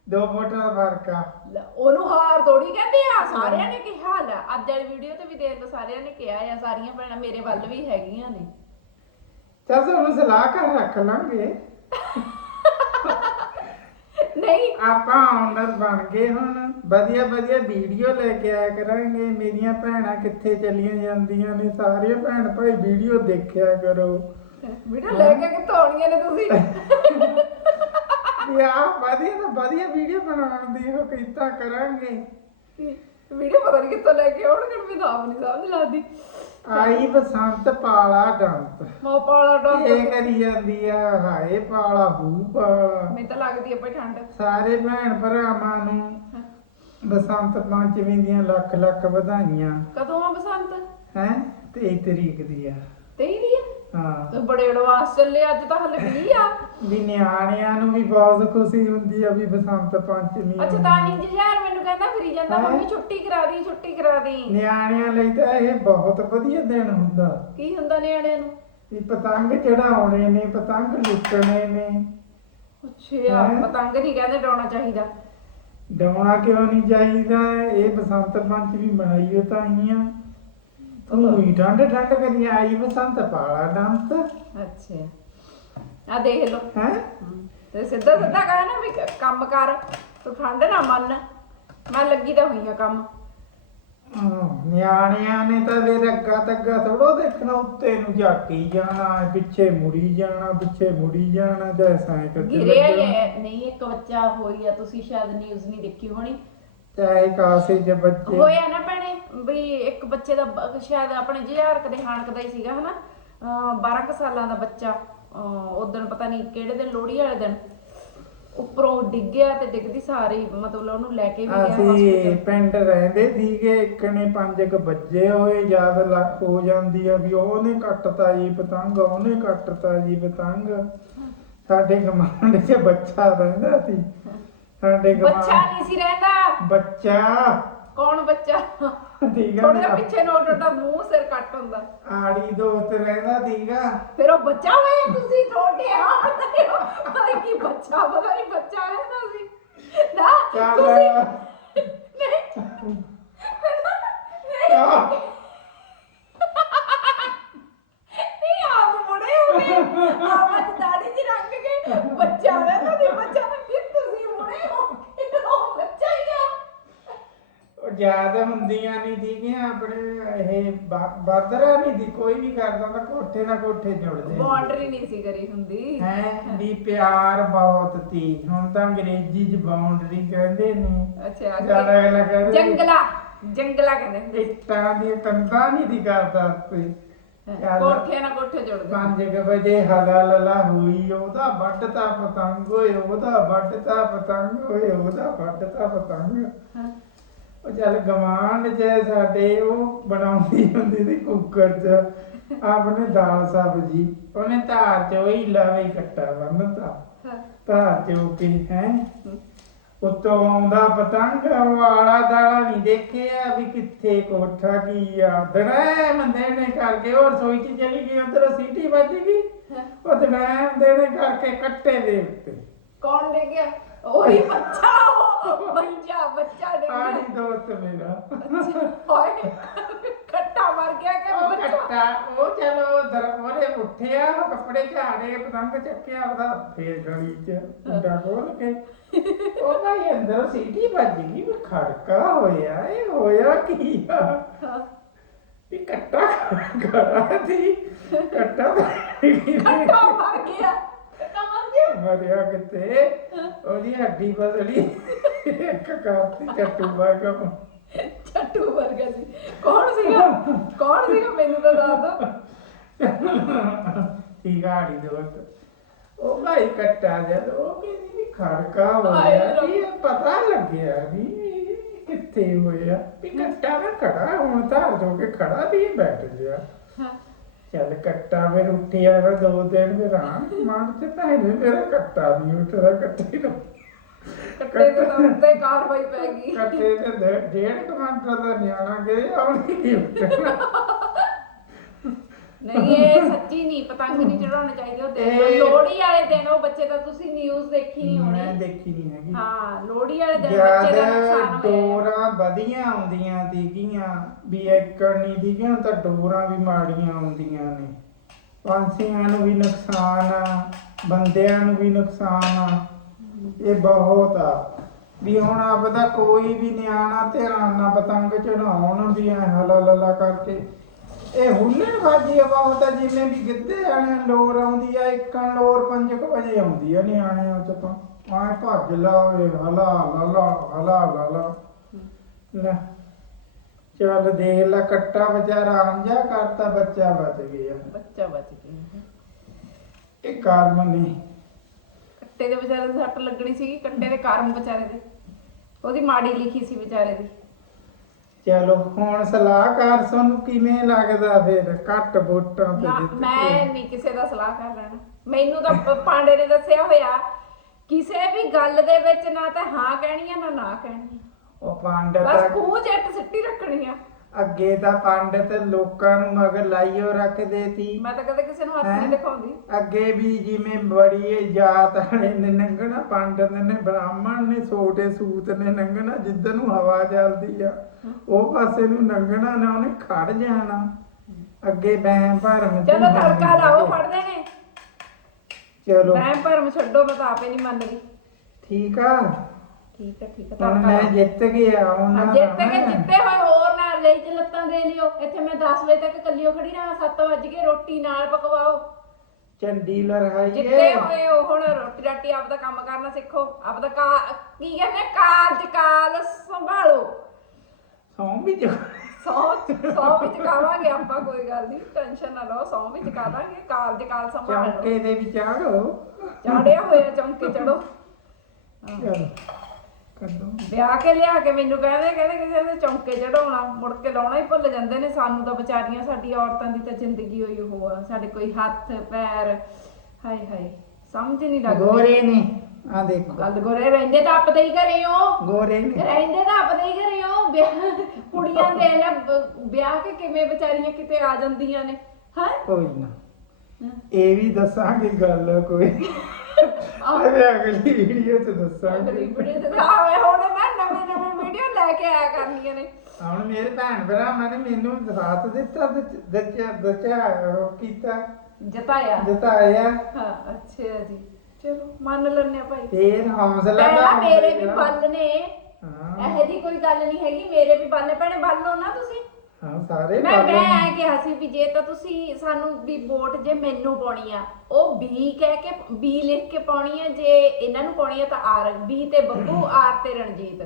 ਦੋ ਵੋਟਾਂ ਦਾ ਫ਼ਰਕ ਆ।
ਲੈ, ਉਹਨੂੰ ਹਾਰ ਥੋੜੀ ਕਹਿੰਦੇ ਆ। ਸਾਰਿਆਂ ਨੇ ਕਿਹਾ ਲੈ ਅੱਜ ਵਾਲੀ ਵੀਡੀਓ ਤੇ ਵੀ ਦੇਖ ਲਓ ਸਾਰਿਆਂ ਨੇ ਕਿਹਾ ਆ ਸਾਰੀਆਂ ਭੈਣਾਂ ਮੇਰੇ ਵੱਲ ਵੀ ਹੈਗੀਆਂ ਨੇ।
ਚੱਲ ਤੁਹਾਨੂੰ ਸਲਾਹ ਕਰ ਰੱਖ ਲਾਂਗੇ।
ਨਹੀਂ।
ਆਪਾਂ ਆਨਰ ਬਣ ਗਏ ਹੁਣ। ਵਧੀਆ ਵਧੀਆ ਵੀਡੀਓ ਲੈ ਕੇ ਆਇਆ ਕਰਾਂਗੇ। ਮੇਰੀਆਂ ਭੈਣਾਂ ਕਿੱਥੇ ਚਲੀਆਂ ਜਾਂਦੀਆਂ ਨੇ? ਸਾਰੇ ਭੈਣ ਭਾਈ ਵੀਡੀਓ ਦੇਖਿਆ ਕਰੋ।
ਵੀਡੀਓ ਲੈ ਕੇ ਕਿੱਥੋਂ ਆਉਣੀਆਂ ਨੇ ਤੁਸੀਂ?
ਆ ਵਧੀਆ ਤਾਂ ਵਧੀਆ ਵੀਡੀਓ ਬਣਾਉਣ ਦੀ ਉਹ ਕੀਤਾ ਕਰਾਂਗੇ।
ਵੀਡੀਓ ਪਤਾ ਨਹੀਂ ਕਿੱਥੋਂ ਲੈ ਕੇ ਆਉਣਗੇ ਮੈਨੂੰ ਤਾਂ ਆਪ ਨਹੀਂ ਸਮਝ ਲੱਗਦੀ।
ਆਈ ਬਸੰਤ ਪਾਲਾ ਡੰਤ
ਮਾ ਪਾਲਾ
ਇਹ ਕਰੀ ਜਾਂਦੀ ਆ ਹਾਏ ਪਾਲਾ ਹੂ ਪਾਲਾ
ਮੈਨੂੰ ਤਾਂ ਲੱਗਦੀ ਆ ਪਈ ਠੰਡ।
ਸਾਰੇ ਭੈਣ ਭਰਾਵਾਂ ਨੂੰ ਬਸੰਤ ਪੰਚਮੀ ਦੀਆਂ ਲੱਖ ਲੱਖ ਵਧਾਈਆਂ।
ਕਦੋਂ ਆ ਬਸੰਤ?
ਹੈ? 23 ਤਰੀਕ ਦੀ ਆ।
ਤੇਈ ਦੀ ਆ?
ਹਾਂ।
ਤੇ ਬੜੇ ਐਡਵਾਂਸ ਚੱਲੇ ਅੱਜ ਤਾਂ ਹਲੇ 20 ਆ।
ਵੀ ਨਿਆਣਿਆਂ ਨੂੰ ਵੀ ਬਹੁਤ ਖੁਸ਼ੀ ਹੁੰਦੀ ਆ ਵੀ ਬਸੰਤ ਪੰਚਮੀ
ਅੱਛਾ ਤਾਂ ਨਹੀਂ ਯਾਰ ਮੈਨੂੰ ਕਹਿੰਦਾ ਫਿਰੀ ਜਾਂਦਾ
ਹੈਂ?
ਮੰਮੀ ਛੁੱਟੀ ਕਰਾ ਦੀ ਛੁੱਟੀ ਕਰਾ ਦੀ।
ਨਿਆਣਿਆਂ ਲਈ ਤਾਂ ਇਹ ਬਹੁਤ ਵਧੀਆ ਦਿਨ ਹੁੰਦਾ।
ਕੀ ਹੁੰਦਾ ਨਿਆਣਿਆਂ ਨੂੰ?
ਵੀ ਪਤੰਗ ਚੜਾਉਣੇ ਨੇ ਪਤੰਗ ਲੁੱਟਣੇ ਨੇ।
ਅੱਛਾ
ਹੈਂ?
ਪਤੰਗ ਨਹੀਂ ਕਹਿੰਦੇ ਡਾਉਣਾ ਚਾਹੀਦਾ।
ਡਾਉਣਾ ਕਿਉਂ ਨਹੀਂ ਚਾਹੀਦਾ? ਇਹ ਬਸੰਤ ਪੰਚਮੀ ਮਨਾਈਓ ਤਾਂ ਹੀ ਆ। ਤੂੰ ਹੀ ਠੰਡ ਠੰਡ ਕਰੀ ਆਈ ਬਸੰਤ ਪਾਲਾ ਡੰਤ
ਅੱਛਾ। ਆ ਦੇਖ ਲਓ।
ਹੈ?
ਤੇ ਸਿੱਧਾ ਸਿੱਧਾ ਕਹੇ ਨਾ ਵੀ ਕ- ਕੰਮ ਕਰ ਤੂੰ ਠੰਡ ਨਾ ਮੰਨ। ਮੈਂ ਲੱਗੀ ਤਾਂ ਹੋਈ ਆ ਕੰਮ।
ਨਿਆਣਿਆਂ ਨੇ ਤਾਂ ਵੇ ਰੱਗਾ ਤੱਗਾ ਥੋੜੋ ਦੇਖਣਾ ਉੱਤੇ ਨੂੰ ਝਾਕੀ ਜਾਣਾ ਪਿੱਛੇ ਮੁੜੀ ਜਾਣਾ ਪਿੱਛੇ ਮੁੜੀ ਜਾਣਾ ਜਾਂ ਸਾਈਕਲ ਤੇ
ਗਿਰਿਆ ਹੀ
ਲੱਗਣਾ।
ਹੈ। ਨਹੀਂ ਇੱਕ ਬੱਚਾ ਹੋਈ ਆ ਤੁਸੀਂ ਸ਼ਾਇਦ ਨਿਊਜ਼ ਨਹੀਂ ਦੇਖੀ ਹੋਣੀ।
ਚਾਹੇ ਕਾਸੇ ਚ ਬੱਚੇ।
ਹੋਇਆ ਨਾ ਭੈਣੇ ਵੀ ਇੱਕ ਬੱਚੇ ਦਾ ਬ- ਸ਼ਾਇਦ ਆਪਣੇ ਜਿਹਾਰਕ ਦੇ ਹਾਣਕ ਦਾ ਹੀ ਸੀਗਾ ਹਨਾ? ਅਹ 12 ਕੁ ਸਾਲਾਂ ਦਾ ਬੱਚਾ ਉਦੋਂ ਪਤਾ ਨਹੀਂ ਕਿਹੜੇ ਦਿਨ ਲੋਹੜੀ ਵਾਲੇ ਦਿਨ ਉੱਪਰੋਂ ਡਿੱਗਿਆ ਤੇ ਡਿੱਗਦੀ ਸਾਰੀ ਮਤਲਬ ਉਹਨੂੰ ਲੈ ਕੇ ਵੀ ਗਿਆ
ਅਸੀਂ ਪਿੰਡ ਰਹਿੰਦੇ ਸੀਗੇ ਇੱਕ ਨੇ ਪੰਜ ਕੁ ਵੱਜੇ ਹੋਏ ਜਦ ਲੱਕ ਹੋ ਜਾਂਦੀ ਆ ਵੀ ਉਹਨੇ ਕੱਟਤਾ ਜੀ ਪਤੰਗ ਉਹਨੇ ਕੱਟਤਾ ਜੀ ਪਤੰਗ। ਸਾਡੇ ਗਮਾਂਡ 'ਚ ਬੱਚਾ ਰਹਿੰਦਾ ਸੀ। ਸਾਡੇ
ਬੱਚਾ
ਗਮਾਂਡ
ਨਹੀਂ ਸੀ ਰਹਿੰਦਾ।
ਬੱਚਾ।
ਕੌਣ ਬੱਚਾ?
ਠੀਕ
ਥੋੜਾ ਜਿਹਾ
ਆ
ਪਿੱਛੇ ਨੂੰ ਉੱਡਾ ਮੂੰਹ ਸਿਰ ਕੱਟ ਹੁੰਦਾ।
ਆੜੀ ਦੋਸਤ ਰਹਿੰਦਾ ਸੀਗਾ
ਫਿਰ ਉਹ ਬੱਚਾ ਹੋਇਆ ਤੁਸੀਂ ਤੁਹਾਡੇ ਹਾਂ ਪਤਾ ਕੀ ਬੱਚਾ ਪਤਾ ਨਹੀਂ ਬੱਚਾ ਹੈ ਨਾ ਸੀ। ਨਾ
ਚੱਲ।
ਤੁਸੀਂ ਨਹੀਂ। ਨਹੀਂ। ਆਪ ਮੁੜੇ ਹੋਏ। ਆਪ ਦਾੜੀ ਚ ਰੰਗ ਕੇ ਬੱਚਾ ਹੈ ਨਾ ਦੀ ਬੱਚਾ ਫਿਰ ਤੁਸੀਂ ਮੁੜੇ ਹੋ ਉਹ ਬੱਚਾ ਹੀ ਆ
ਉਹ ਯਾਦ ਹੁੰਦੀਆਂ ਨਹੀਂ ਸੀਗੀਆਂ ਆਪਣੇ ਇਹ ਬਾਦਰਾ ਨਹੀਂ ਦੀ ਕੋਈ ਵੀ ਕਰਦਾ ਤਾਂ ਕੋਠੇ ਨਾਲ ਕੋਠੇ ਜੁੜਦੇ
ਬਾਉਂਡਰੀ ਨਹੀਂ ਸੀ ਕਰੀ ਹੁੰਦੀ।
ਹੈ ਵੀ ਪਿਆਰ ਬਹੁਤ ਤੀ ਹੁਣ ਤਾਂ ਅੰਗਰੇਜ਼ੀ ਚ ਬਾਉਂਡਰੀ ਕਹਿੰਦੇ ਨੇ।
ਅੱਛਾ
ਜ਼ਿਆਦਾ ਅਗਲਾ ਕਹਿੰਦੇ
ਜੰਗਲਾ ਜੰਗਲਾ ਕਹਿੰਦੇ ਹੁੰਦੇ
ਇੱਟਾਂ ਦੀਆਂ ਕੰਧਾਂ ਨਹੀਂ ਦੀ ਕਰਦਾ ਕੋਈ।
ਕੋਠੇ ਨਾਲ ਕੋਠੇ ਜੁੜਦੇ।
ਪੰਜ ਕੁ ਵਜੇ ਹਲਾ ਲਲਾ ਹੋਈ ਉਹਦਾ ਵੱਢਤਾ ਪਤੰਗ ਹੋਏ ਉਹਦਾ ਵੱਢਤਾ ਪਤੰਗ ਹੋਏ ਉਹਦਾ ਵੱਢਤਾ ਪਤੰਗ।
ਹਾਂ।
ਉਹ ਚੱਲ ਗਵਾਂਢ ਚ ਸਾਡੇ ਉਹ ਬਣਾਉਂਦੀ ਹੁੰਦੀ ਸੀ ਕੁੱਕਰ ਚ। ਆਪਣੇ ਦਾਲ ਸਬਜੀ ਉਹਨੇ ਧਾਰ ਚ ਉਹੀ ਲਾਵੇ ਕੱਟਾ ਬੰਨਤਾ। ਧਾਰ ਚ ਉਹ ਕੀ ਹੈ? ਉੱਤੋਂ ਆਉਂਦਾ ਪਤੰਗ ਵਾਲਾ ਦਾਲਾ ਨਹੀਂ ਦੇਖਿਆ ਵੀ ਕਿੱਥੇ ਕੋਠਾ ਕੀ ਆ। ਦੜਾ ਮੰਦੇ ਨੇ ਕਰਕੇ ਉਹ ਰਸੋਈ ਚ ਚਲੀ ਗਈ ਉਧਰ ਸੀਟੀ ਵੱਜ ਗਈ। ਉਹ ਦੜਾ ਦੇਣੇ ਕਰਕੇ ਕੱਟੇ ਦੇ ਉੱਤੇ।
ਕੌਣ ਦੇ ਗਿਆ? ਉਹੀ ਬੱਚਾ ਉਹ। ਬੱਚਾ ਬੱਚਾ ਦੇ
ਆੜੀ
ਗਿਆ
ਦੋਸਤ ਮੇਰਾ।
ਹੋਏ ਖੱਟਾ ਮਰ ਗਿਆ ਕਿ
ਉਹ
ਬੱਚਾ?
ਕੱਟਾ ਉਹ ਚਲੋ ਦਰ ਉਹਨੇ ਉੱਠਿਆ ਉਹ ਕੱਪੜੇ ਝਾੜੇ ਪਤੰਗ ਚੱਕਿਆ ਉਹਦਾ ਫੇਰ ਗਲੀ ਚ ਕੁੰਡਾ ਖੋਲ ਕੇ। ਉਹ ਭਾਈ ਅੰਦਰ ਸੀਟੀ ਵੱਜ ਗਈ ਵੀ ਖੜਕਾ ਹੋਇਆ ਇਹ ਹੋਇਆ ਕੀ ਆ? ਇਹ ਕੱਟਾ ਖੜਾ ਸੀ ਕੱਟਾ
ਖੱਟਾ ਮਰ ਗਿਆ।
ਮਰਿਆ ਕਿਤੇ? ਉਹਦੀ ਹੱਡੀ ਬਦਲੀ। ਇੱਕ ਕਰਤੀ ਚੱਟੂ ਬਾਗਮ
ਛੱਟੂ ਵਰਗਾ ਸੀ। ਕੌਣ ਸੀਗਾ? ਕੌਣ ਸੀਗਾ ਮੈਨੂੰ ਤਾਂ ਦੱਸ ਦੋ।
ਠੀਕ ਆੜੀ ਦੋਸਤ ਉਹ ਭਾਈ ਕੱਟਾ ਜਦ ਉਹ ਕਹਿੰਦੀ ਵੀ ਖੜਕਾ ਹੋਇਆ। ਵੀ ਪਤਾ ਲੱਗਿਆ ਵੀ ਕਿੱਥੇ ਹੋਇਆ। ਵੀ ਕੱਟਾ ਮੈਂ ਖੜਾ ਹੁਣ ਧਾਰ ਜੋ ਕੇ ਖੜਾ ਵੀ ਬੈਠ ਗਿਆ। ਚੱਲ ਕੱਟਾ ਫਿਰ ਉੱਠਿਆ ਫਿਰ ਦੋ ਦਿਨ ਫਿਰ ਆਣ ਮਾਰ ਤੇ ਤਾਂ ਇਹਨੇ ਮੇਰਾ ਕੱਟਾ ਨਹੀਂ ਉੱਠਦਾ ਕੱਟੇ ਨੂੰ
ਕੱਟੇ ਤਾਂ ਉੱਤੇ ਕਾਰਵਾਈ ਪੈ ਗਈ।
ਕੱਟੇ ਤੇ ਡੇਢ ਕਮਾਂਟਰ ਦਾ ਨਿਆਣਾ ਗਏ ਆਉਣੀ ਕੀ ਉੱਠਣਾ?
ਨਹੀਂ ਇਹ ਸੱਚੀ ਨਹੀਂ ਪਤੰਗ ਨਹੀਂ ਚੜਾਉਣੇ ਚਾਹੀਦੇ ਉਹ ਦਿਨ
ਇਹ-
ਲੋਹੜੀ ਵਾਲੇ ਦਿਨ ਉਹ ਬੱਚੇ ਦਾ ਤੁਸੀਂ ਨਿਊਜ਼ ਦੇਖੀ ਨਹੀਂ
ਮੈਂ
ਹੋਣੀ
ਦੇਖੀ ਨਹੀਂ ਹੈਗੀ।
ਹਾਂ ਲੋਹੜੀ ਵਾਲੇ ਦਿਨ ਬੱਚੇ ਦਾ ਨੁਕਸਾਨ
ਜਦ
ਹੋਇਆ।
ਡੋਰਾਂ ਵਧੀਆਂ ਆਉਂਦੀਆਂ ਸੀਗੀਆਂ ਵੀ ਏਕੜ ਨਹੀਂ ਸੀਗੀਆਂ ਤਾਂ ਡੋਰਾਂ ਵੀ ਮਾੜੀਆਂ ਆਉਂਦੀਆਂ ਨੇ। ਪੰਛੀਆਂ ਨੂੰ ਵੀ ਨੁਕਸਾਨ ਆ ਬੰਦਿਆਂ ਨੂੰ ਵੀ ਨੁਕਸਾਨ ਆ। ਇਹ ਬਹੁਤ ਆ। ਵੀ ਹੁਣ ਆਪਦਾ ਕੋਈ ਵੀ ਨਿਆਣਾ ਧਿਆਨ ਨਾਲ ਪਤੰਗ ਚੜਾਉਣ ਵੀ ਐ ਹਲਾ ਲਲਾ ਕਰਕੇ ਇਹ ਹੁੱਲਣ ਬਾਜੀ ਆ ਬਹੁਤ ਆ ਜਿਵੇਂ ਵੀ ਗਿੱਧੇ ਆਣੇ ਲੋਰ ਆਉਂਦੀ ਆ ਇੱਕਣ ਲੋਰ 5 ਵਜੇ ਆਉਂਦੀ ਆ ਨਿਆਣਿਆਂ ਚ ਤਾਂ। ਆਏ ਭੱਜ ਲਾ ਓਏ ਹਲਾ ਲਲਾ ਹਲਾ ਲਲਾ ਲੈ ਚੱਲ ਦੇਖ ਲੈ ਕੱਟਾ ਵਿਚਾਰਾ ਆਂਜਾ ਕਰਤਾ ਬੱਚਾ ਬਚ ਗਿਆ।
ਬੱਚਾ ਬਚ ਗਿਆ।
ਇਹ ਕਰਮ ਨੇ
ਕੱਟੇ ਦੇ ਵਿਚਾਰੇ ਦੇ ਸੱਟ ਲੱਗਣੀ ਸੀਗੀ ਕੱਟੇ ਦੇ ਕਾਰਮ ਵਿਚਾਰੇ ਦੇ। ਉਹਦੀ ਮਾੜੀ ਲਿਖੀ ਸੀ ਵਿਚਾਰੇ ਦੀ।
ਚਲੋ ਹੁਣ ਸਲਾਹਕਾਰ ਸਾਨੂੰ ਕਿਵੇਂ ਲੱਗਦਾ ਫਿਰ? ਘੱਟ ਵੋਟਾਂ ਤੇ
ਨਾ,
ਜਿੱਤ
ਮੈਂ ਨਹੀਂ ਕਿਸੇ ਦਾ ਸਲਾਹ ਕਰ ਲੈਣਾ। ਮੈਨੂੰ ਤਾਂ ਪ- ਪਾਂਡੇ ਨੇ ਦੱਸਿਆ ਹੋਇਆ ਕਿਸੇ ਵੀ ਗੱਲ ਦੇ ਵਿੱਚ ਨਾ ਤਾਂ ਹਾਂ ਕਹਿਣੀ ਆ ਨਾ ਨਾ ਕਹਿਣੀ। ਆ।
ਉਹ
ਬਸ
ਪੰਡਤ
ਖੂਹ ਜੱਟ ਸਿੱਟੀ ਰੱਖਣੀ ਆ।
ਅੱਗੇ ਤਾਂ ਪੰਡਤ ਲੋਕਾਂ ਨੂੰ ਮਗਰ ਲਾਈਓ ਰੱਖਦੇ ਸੀ।
ਮੈਂ ਤਾਂ ਕਦੇ ਕਿਸੇ ਨੂੰ ਹੱਥ
ਹੈਂ?
ਨਹੀਂ ਦਿਖਾਉਂਦੀ।
ਅੱਗੇ ਵੀ ਜਿਵੇਂ ਬੜੀ ਜਾਤ ਵਾਲੇ ਨੇ ਲੰਘਣਾ ਪੰਡਤ ਨੇ ਬ੍ਰਾਹਮਣ ਨੇ ਛੋਟੇ ਸੂਤ ਨੇ ਲੰਘਣਾ ਜਿੱਧਰ ਨੂੰ ਹਵਾ ਚੱਲਦੀ ਆ ਉਹ ਪਾਸੇ ਨੂੰ ਲੰਘਣਾ ਨਾ ਉਹਨੇ ਖੜ ਜਾਣਾ। ਅੱਗੇ ਬਹਿਮ ਭਰਮ
ਚਲੋ ਤੜਕਾ ਲਾਓ ਫੜਦੇ ਨੇ।
ਚਲੋ।
ਮੈਂ ਭਰਮ ਛੱਡੋ ਮੈਂ ਤਾਂ ਆਪੇ ਨਹੀਂ ਮੰਨਦੀ।
ਠੀਕ ਆ?
ਠੀਕ ਹੈ ਠੀਕ ਹੈ
ਹੁਣ
ਤੜਕਾ
ਮੈਂ
ਲਾਓ।
ਜਿੱਤ ਗਿਆ ਉਹਨਾਂ
ਹਾਂ, ਜਿੱਤ ਕੇ ਜਿੱਤੇ ਹੋਏ ਹੋਰ ਨਾ ਲਈ ਚ ਲੱਤਾਂ ਦੇ ਲਿਓ। ਇੱਥੇ ਮੈਂ 10 ਵਜੇ ਤੱਕ ਕੱਲਿਓ ਖੜੀ ਰਹਾ 7 ਵਜ ਗਏ ਰੋਟੀ ਨਾਲ ਪਕਵਾਓ।
ਚੰਡੀ ਲੜਾਈਏ
ਜਿੱਤੇ ਹੋਏ ਹੋ ਹੁਣ ਰੋਟੀ ਰਾਟੀ ਆਪਦਾ ਕੰਮ ਕਰਨਾ ਸਿੱਖੋ। ਆਪਦਾ ਕਾ ਕੀ ਕਹਿੰਦੇ ਕਾਰਜ ਕਾਲ ਸੰਭਾਲੋ।
ਸੌਂ ਵੀ ਜਾ
ਸੌ ਸੌ ਵੀ ਚਕਾਵਾਂਗੇ ਆਪਾਂ ਕੋਈ ਗੱਲ ਨਹੀਂ ਟੈਨਸ਼ਨ ਨਾ ਲਓ ਸੌ ਵੀ ਚਕਾ ਦਾਂਗੇ ਕਾਰਜ ਕਾਲ ਸੰਭਾਲ।
ਚੌਂਕੇ ਦੇ ਵਿਚਾਰੋ
ਚਾੜਿਆ ਹੋਇਆ ਚੌਂਕੇ ਚੜੋ।
ਚਲ। ਕੱਢੋ।
ਵਿਆਹ ਕੇ ਲਿਆ ਕੇ ਮੈਨੂੰ ਕਹਿੰਦੇ ਕਹਿੰਦੇ ਕਿਸੇ ਦੇ ਚੌਂਕੇ ਚੜਾਉਣਾ ਮੁੜ ਕੇ ਲਾਉਣਾ ਹੀ ਭੁੱਲ ਜਾਂਦੇ ਨੇ। ਸਾਨੂੰ ਤਾਂ ਵਿਚਾਰੀਆਂ ਸਾਡੀ ਔਰਤਾਂ ਦੀ ਤਾਂ ਜ਼ਿੰਦਗੀ ਹੋਈ ਉਹ ਆ। ਸਾਡੇ ਕੋਈ ਹੱਥ ਪੈਰ ਹਾਏ ਹਾਏ ਸਮਝ ਨਹੀਂ ਲੱਗਦੀ।
ਗੋਰੇ ਨੇ ਆ ਦੇਖੋ।
ਗੱਲ ਗੋਰੇ ਰਹਿੰਦੇ ਤਾਂ ਆਪਦੇ ਹੀ ਘਰੇ ਹੋ।
ਗੋਰੇ ਨੇ।
ਰਹਿੰਦੇ ਤਾਂ ਆਪਦੇ ਹੀ ਘਰੇ ਹੋ। ਵਿਆਹ- ਕੁੜੀਆਂ ਦੇ ਲੈ ਬ- ਵਿਆਹ ਕੇ ਕਿਵੇਂ ਵਿਚਾਰੀਆਂ ਕਿਤੇ ਆ ਜਾਂਦੀਆਂ ਨੇ ਹਾਂ?
ਕੋਈ ਨਾ। ਇਹ ਵੀ ਦੱਸਾਂਗੇ ਗੱਲ ਕੋਈ। ਅਰੇ ਅਗਲੀ ਵੀਡੀਓ ਚ ਦੱਸਾਂਗੇ।
ਵੀਡੀਓ ਤੇ ਆਵੇ ਹੁਣ ਮੈਂ ਨਵੇਂ ਨਵੇਂ ਵੀਡੀਓ ਲੈ ਕੇ ਆਇਆ ਕਰਨੀਆਂ ਨੇ।
ਹੁਣ ਮੇਰੇ ਭੈਣ ਭਰਾਵਾਂ ਨੇ ਮੈਨੂੰ ਸਾਥ ਦਿੱਤਾ ਦੱਸ- ਦੱਸਿਆ ਦੱਸਿਆ ਉਹ ਕੀਤਾ।
ਜਤਾਇਆ।
ਜਤਾਇਆ।
ਹਾਂ ਅੱਛਾ ਜੀ। ਚਲੋ ਮੰਨ ਲੈਣੇ ਆ ਭਾਈ।
ਫੇਰ ਹੌਸਲਾ
ਪਹਿਲਾਂ
ਤਾਂ
ਮੇਰੇ ਵੀ। ਬੱਲ ਨੇ।
ਹਾਂ।
ਇਹੋ ਜੀ ਕੋਈ ਗੱਲ ਨਹੀਂ ਹੈਗੀ ਮੇਰੇ ਵੀ ਨੇ। ਭੈਣੇ ਬੱਲ ਹੋ ਨਾ ਤੁਸੀਂ।
ਹਾਂ ਸਾਰੇ
ਮੈਂ ਮੈਂ। ਐ ਕਿਹਾ ਸੀ ਵੀ ਜੇ ਤਾਂ ਤੁਸੀਂ ਸਾਨੂੰ ਵੀ ਵੋਟ ਜੇ ਮੈਨੂੰ ਪਾਉਣੀ ਆ ਉਹ ਬੀ ਕਹਿ ਕੇ ਬੀ ਲਿਖ ਕੇ ਪਾਉਣੀ ਆ ਜੇ ਇਹਨਾਂ ਨੂੰ ਪਾਉਣੀ ਆ ਤਾਂ ਆਰ ਬੀ ਤੇ ਬੱਬੂ ਆਰ ਤੇ ਰਣਜੀਤ।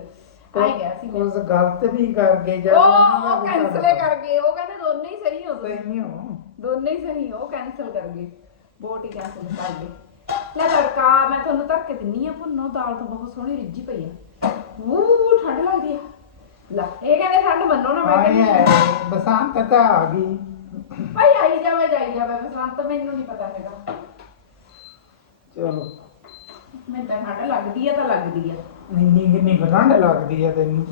ਆਈ ਗਿਆ ਸੀ ਮੈਂ।
ਗਲਤ ਵੀ ਕਰ ਗਏ ਜਦ
ਉਹ ਕੈਨਸਲ ਕਰ ਗਏ? ਉਹ ਕਹਿੰਦੇ ਦੋਨੇ ਹੀ ਸਹੀ ਹੋ ਤੁਸੀਂ
ਸਹੀ ਹੋ।
ਦੋਨੇ ਹੀ ਸਹੀ ਉਹ ਕੈਨਸਲ ਕਰ ਗਏ। ਵੋਟ ਹੀ ਕੈਨਸਲ ਕਰ ਗਏ। ਲੈ ਤੜਕਾ ਮੈਂ ਤੁਹਾਨੂੰ ਧਰ ਕੇ ਦਿੰਨੀ ਆ ਭੁੰਨੋ ਦਾਲ ਤਾਂ ਬਹੁਤ ਸੋਹਣੀ ਰਿੱਝੀ ਪਈ ਆ। ਉਹ ਠੰਡ ਲੱਗਦੀ ਆ। ਲੈ ਇਹ ਕਹਿੰਦੇ ਠੰਡ ਮੰਨੋ ਨਾ ਮੈਂ
ਆਏ
ਕਹਿੰਦੀ
ਹੈ ਬਸੰਤ ਤਾਂ ਆ ਗਈ।
ਭਾਈ ਆਈ ਜਾਵੇ ਜਾਈ ਜਾਵੇ ਬਸੰਤ ਮੈਨੂੰ ਨਹੀਂ ਪਤਾ ਹੈਗਾ।
ਚਲੋ।
ਮੈਨੂੰ ਤਾਂ ਠੰਡ ਲੱਗਦੀ ਆ ਤਾਂ ਲੱਗਦੀ ਆ।
ਇੰਨੀ ਕਿੰਨੀ ਠੰਡ ਲੱਗਦੀ ਆ ਤੈਨੂੰ।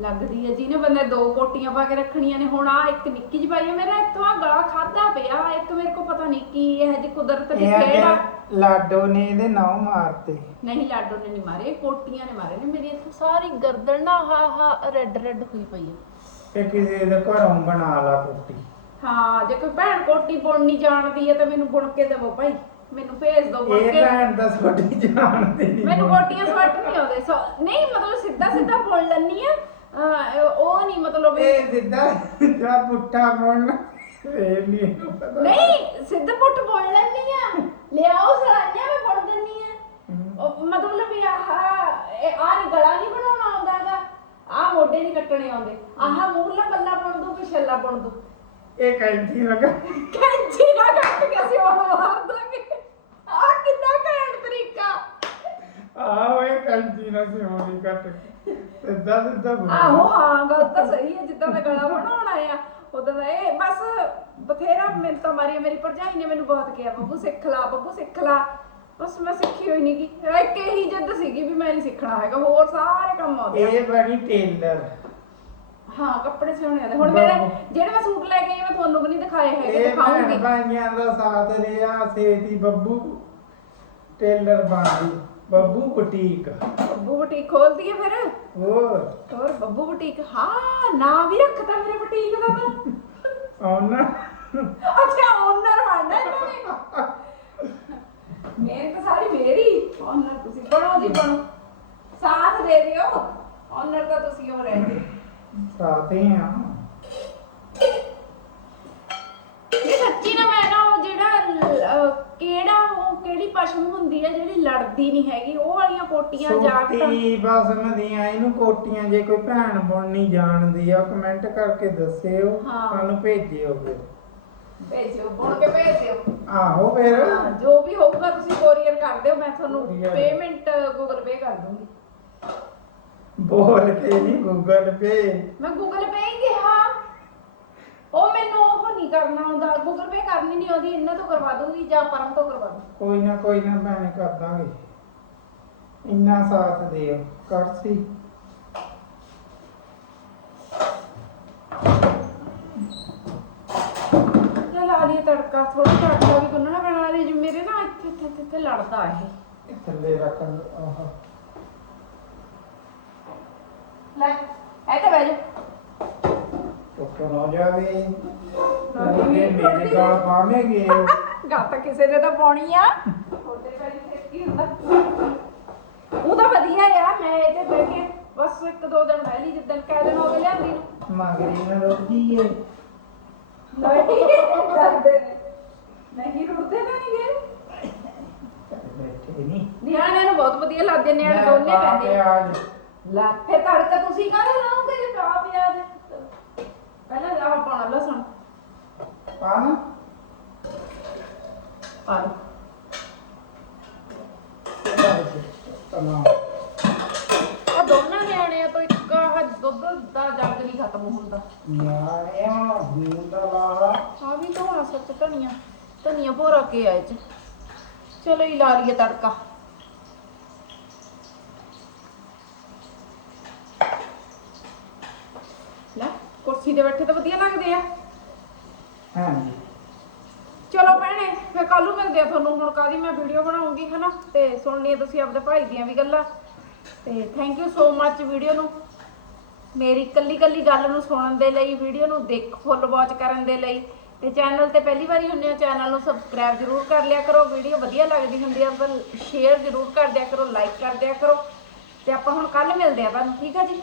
ਲੱਗਦੀ ਆ ਜਿਹਨੇ ਬੰਦੇ ਦੋ ਕੋਟੀਆਂ ਪਾ ਕੇ ਰੱਖਣੀਆਂ ਨੇ ਹੁਣ ਆ ਇੱਕ ਨਿੱਕੀ ਜਿਹੀ ਪਾਈ ਆ ਮੇਰਾ ਇੱਥੋਂ ਆ ਗਲਾ ਖਾਦਾ ਪਿਆ ਇੱਕ ਮੇਰੇ ਕੋ ਪਤਾ ਨਹੀਂ ਕੀ ਇਹ ਜੀ ਕੁਦਰਤ ਦੀ
ਇਹ
ਖੇਡ ਆ।
ਲਾਡੋ ਨੇ ਇਹਦੇ ਨਾਮ ਮਾਰਤੇ।
ਨਹੀਂ ਲਾਡੋ ਨੇ ਨਹੀਂ ਮਾਰੇ ਕੋਟੀਆਂ ਨੇ ਮਾਰੇ ਨੇ ਮੇਰੀ ਇੱਥੇ ਸਾਰੀ ਗਰਦਨ ਨਾ ਹਾ ਹਾ ਰੈੱਡ ਰੈੱਡ ਹੋਈ ਪਈ ਆ।
ਤੇ ਕਿਸੇ ਦੇ ਘਰੋਂ ਬਣਾ ਲਾ ਕੁੱਟੀ।
ਹਾਂ ਜੇ ਕੋਈ ਭੈਣ ਕੋਟੀ ਬੁਣਨੀ ਜਾਣਦੀ ਹੈ ਤਾਂ ਮੈਨੂੰ ਬੁਣ ਕੇ ਦੇਵੋ ਭਾਈ। ਮੈਨੂੰ ਭੇਜ ਦਿਓ ਬੁਣ
ਇਹ
ਕੇ।
ਭੈਣ ਦਾ ਛੋਟੀ ਜਾਣਦੇ ਨਹੀਂ
ਮੈਨੂੰ ਕੋਟੀਆਂ ਸਵੱਟ ਨਹੀਂ ਆਉਂਦੇ ਸੋ- ਨਹੀਂ ਮਤਲਬ ਸਿੱਧਾ ਸਿੱਧਾ ਬੁਣ ਲੈਣੀ ਆ ਅਹ, ਉਹ ਨਹੀਂ ਮਤਲਬ
ਇਹ ਸਿੱਧਾ ਸਿੱਧਾ ਪੁੱਠਾ ਮੁੰਨ ਇਹ ਨਹੀਂ ਇਹਨੂੰ ਪਤਾ।
ਨਹੀਂ ਸਿੱਧਾ ਪੁੱਟ ਬੁਣ ਲੈਣੀ ਆ। ਲਿਆਓ ਸਲਾਈਆਂ ਮੈਂ ਬੁਣ ਦਿੰਨੀ ਆ। ਉਹ ਮਤਲਬ ਵੀ ਆਹ ਇਹ ਆਹ ਨੀ ਗਲਾ ਨਹੀਂ ਬਣਾਉਣਾ ਆਉਂਦਾ ਹੈਗਾ। ਆਹ ਮੋਢੇ ਨਹੀਂ ਕੱਟਣੇ ਆਉਂਦੇ। ਆਹ ਮੂਹਰਲਾ ਪੱਲਾ ਬੁਣ ਦੂ ਕਿ ਛੱਲਾ ਬੁਣ ਦੂ?
ਇਹ ਕੈਂਚੀ ਲਗਾ।
ਕੈਂਚੀ ਨਾ ਕੱਟ ਕੇ ਅਸੀਂ ਉਹ ਮਾਰ ਦਾਂਗੇ ਆਹ ਕਿੰਨਾ ਘੈਂਟ ਤਰੀਕਾ
ਆਹੋ ਇਹ ਕੈਂਚੀ ਨਾਲ ਸਿਉਣੀ ਕੱਟ ਕੇ। ਸਿੱਧਾ ਸਿੱਧਾ ਬੋਲ
ਆਹੋ ਹਾਂ ਗੱਲ ਤਾਂ ਸਹੀ ਹੈ ਜਿੱਦਾਂ ਦਾ ਗਲਾ ਬਣਾਉਣਾ ਆ ਉਦਾਂ ਦਾ ਇਹ ਬਸ ਬਥੇਰਾ ਮਿੰਤਾ ਮਾਰੀ ਮੇਰੀ ਭਰਜਾਈ ਨੇ ਮੈਨੂੰ ਬਹੁਤ ਕਿਹਾ ਬੱਬੂ ਸਿੱਖ ਲਾ ਬੱਬੂ ਸਿੱਖ ਲਾ ਬਸ ਮੈਂ ਸਿੱਖੀ ਹੋਈ ਨਹੀਂ ਗੀ ਇੱਕ ਇਹੀ ਜਿੱਦ ਸੀਗੀ ਵੀ ਮੈਂ ਨਹੀਂ ਸਿੱਖਣਾ ਹੈਗਾ ਹੋਰ ਸਾਰੇ ਕੰਮ ਆਉਂਦੇ ਆ।
ਇਹ ਬਣੀ ਟੇਲਰ
ਹਾਂ ਕੱਪੜੇ ਸਿਉਣੇ ਆਉਂਦੇ ਹੁਣ ਮੇਰੇ
ਬਾਬੂ।
ਜਿਹੜੇ ਮੈਂ ਸੂਟ ਲੈ ਕੇ ਆਈ ਮੈਂ ਤੁਹਾਨੂੰ ਵੀ ਨਹੀਂ ਦਿਖਾਏ ਹੈਗੇ
ਇਹ ਭੈਣ
ਦਿਖਾਉਂਗੀ
ਭਾਈਆਂ ਦਾ ਸਾਥ ਰਿਹਾ ਸੇਤੀ ਬੱਬੂ ਟੇਲਰ ਬਣ ਗਈ ਬੱਬੂ ਬੁਟੀਕ।
ਬੱਬੂ ਬੁਟੀਕ ਖੋਲਦੀ ਹੈ ਫਿਰ?
ਹੋਰ।
ਹੋਰ ਬੱਬੂ ਬੁਟੀਕ। ਹਾਂ ਨਾਂ ਵੀ ਰੱਖਤਾ ਮੇਰੇ ਬੁਟੀਕ ਦਾ ਤਾਂ।
ਆਉਣਾ
ਅੱਛਾ ਓਨਰ ਬਣਨਾ ਇਹਨਾਂ ਨੇ। ਮਿਹਨਤ ਸਾਰੀ ਮੇਰੀ। ਓਨਰ ਤੁਸੀਂ ਬਣੋ ਜੀ ਬਣੋ। ਸਾਥ ਦੇ ਦਿਓ। ਓਨਰ ਤਾਂ ਤੁਸੀਂ ਹੋ ਰਹੇ
ਸਾਥ ਹੀ ਆ।
ਇਹ ਸੱਚੀ ਨਾ ਮੈਂ ਨਾ ਅਹ ਕਿਹੜਾ ਉਹ ਕਿਹੜੀ ਪਸ਼ੂ ਹੁੰਦੀ ਹੈ ਜਿਹੜੀ ਲੜਦੀ ਨਹੀਂ ਹੈਗੀ? ਉਹ ਵਾਲੀਆਂ ਕੋਟੀਆਂ ਜਾਕਟਾਂ
ਸੂਤੀ ਬਸਮਦੀਆਂ ਇਹਨੂੰ ਕੋਟੀਆਂ ਜੇ ਕੋਈ ਭੈਣ ਬੁਣਨੀ ਜਾਣਦੀ ਆ ਕਮੈਂਟ ਕਰਕੇ ਦੱਸਿਓ
ਹਾਂ।
ਸਾਨੂੰ ਭੇਜਿਓ ਫਿਰ।
ਭੇਜਿਓ ਬੁਣ ਕੇ ਭੇਜ ਦਿਓ
ਆਹੋ ਫਿਰ।
ਹਾਂ, ਜੋ ਵੀ ਹੋਊਗਾ ਤੁਸੀਂ ਕੋਰੀਅਰ ਕਰ ਦਿਓ ਮੈਂ ਤੁਹਾਨੂੰ
Courier।
ਪੇਮੈਂਟ ਗੂਗਲ ਪੇ ਕਰ ਦੂੰਗੀ।
ਬੋਲ ਕੇ ਨਹੀਂ ਗੂਗਲ ਪੇ
ਮੈਂ ਗੂਗਲ ਪੇ ਹੀ ਕਿਹਾ ਉਹ ਮੈਨੂੰ ਉਹ ਨਹੀਂ ਕਰਨਾ ਆਉਂਦਾ ਗੂਗਲ ਪੇ ਕਰਨੀ ਨਹੀਂ ਆਉਂਦੀ ਇਹਨਾਂ ਤੋਂ ਕਰਵਾ ਦੂੰਗੀ ਜਾਂ ਪਰਮ ਤੋਂ ਕਰਵਾ ਦੂੰ
ਕੋਈ ਨਾ ਕੋਈ ਨਾ ਭੈਣੇ ਕਰ ਦਾਂਗੇ। ਇੰਨਾ ਸਾਥ ਦਿਓ ਕਰਸੀ
ਲੈ ਲਾ ਲਈ ਤੜਕਾ ਥੋੜਾ ਤੜਕਾ ਵੀ ਗੁੰਨਣਾ ਪੈਣਾ ਰੇ ਮੇਰੇ ਨਾ ਇੱਥੇ ਇੱਥੇ ਇੱਥੇ- ਲੜਦਾ ਇਹ।
ਥੱਲੇ ਰੱਖ ਆਹ।
ਲੈ ਇੱਥੇ ਬਹਿ ਜਾ।
ਟੁੱਟ ਨਾ ਜਾਵੇ। ਉਹਨੇ ਮੇਰੇ ਗਾਲ ਪਾਵੇਂਗੇ।
ਗੱਲ ਤਾਂ ਕਿਸੇ ਨੇ ਤਾਂ ਪਾਉਣੀ ਆ। ਤੁਹਾਡੇ ਵਾਲੀ ਫਿਰ ਕੀ ਹੁੰਦਾ। ਉਹ ਤਾਂ ਵਧੀਆ ਆ ਮੈਂ ਇਹਦੇ ਬਹਿ ਕੇ ਬਸ ਇੱਕ ਦੋ ਦਿਨ ਬਹਿ ਲਈ ਜਿੱਦਣ ਕਹਿ ਦੇਣਾ ਹੋਵੇ ਲਿਆਂਦੀ ਨੂੰ।
ਮਗਰੀ ਨਾ ਰੋਕੀ ਏ।
ਨਹੀਂ ਡਰਦੇ ਨੇ। ਨਹੀਂ ਰੁੜਦੇ ਤਾਂ ਨਹੀਂ ਗਏ
ਬੈਠੇ ਨਹੀਂ
ਨਿਆਣਿਆਂ ਨੂੰ ਬਹੁਤ ਵਧੀਆ ਲੱਗਦੇ ਨਿਆਣੇ ਦੋਨੇ ਪੈਂਦੇ ਆ।
ਅੱਜ
ਲੈ ਫੇ ਤੜਕਾ ਤੁਸੀਂ ਕਾਹਦੇ ਲਾਉਂਗੇ ਜੇ ਪਿਆ ਪਿਆ ਦੇ ਪਹਿਲਾਂ ਆਹ ਪਾਉਣਾ ਲਸਣ।
ਪਾਣ
ਪਾ ਲਓ।
ਤਲਾ
ਆ ਦੋਨਾਂ ਨਿਆਣਿਆਂ ਤੋਂ ਇੱਕ ਆਹ ਦੁੱਧ ਦਾ ਜੱਗ ਨਹੀਂ ਖਤਮ ਹੁੰਦਾ। ਆ ਵੀ ਧੋਣਾ ਸੱਚ ਧਨੀਆ। ਧਨੀਆ ਭੋਰਾ ਕੇ ਆਏ ਚ। ਚਲੋ ਹੀ ਲਾ ਲਈਏ ਤੜਕਾ ਲੈ ਕੁਰਸੀ ਤੇ ਬੈਠੇ ਤਾਂ ਵਧੀਆ ਲੱਗਦੇ ਆ।
ਹਾਂਜੀ।
ਚਲੋ ਭੈਣੇ ਮੈਂ ਕੱਲ ਨੂੰ ਮਿਲਦੇ ਆ ਤੁਹਾਨੂੰ ਹੁਣ ਕਾਦੀ ਮੈਂ ਵੀਡੀਓ ਬਣਾਉਂਗੀ ਹਨਾ? ਤੇ ਸੁਣ ਲਈ ਤੁਸੀਂ ਆਪਣੇ ਭਾਈ ਦੀਆਂ ਵੀ ਗੱਲਾਂ। ਤੇ thank you so much video ਨੂੰ। ਮੇਰੀ ਕੱਲੀ ਕੱਲੀ ਗੱਲ ਨੂੰ ਸੁਣਨ ਦੇ ਲਈ ਵੀਡੀਓ ਨੂੰ ਦੇਖ ਫੁੱਲ ਵਾਚ ਕਰਨ ਦੇ ਲਈ। ਤੇ ਚੈਨਲ ਤੇ ਪਹਿਲੀ ਵਾਰੀ ਹੁੰਦੇ ਹੋ ਚੈਨਲ ਨੂੰ ਸਬਸਕ੍ਰਾਈਬ ਜ਼ਰੂਰ ਕਰ ਲਿਆ ਕਰੋ। ਵੀਡੀਓ ਵਧੀਆ ਲੱਗਦੀ ਹੁੰਦੀ ਆ ਪਰ ਸ਼ੇਅਰ ਜ਼ਰੂਰ ਕਰ ਦਿਆ ਕਰੋ ਲਾਈਕ ਕਰ ਦਿਆ ਕਰੋ। ਤੇ ਆਪਾਂ ਹੁਣ ਕੱਲ ਮਿਲਦੇ ਆ ਤੁਹਾਨੂੰ ਠੀਕ ਆ ਜੀ?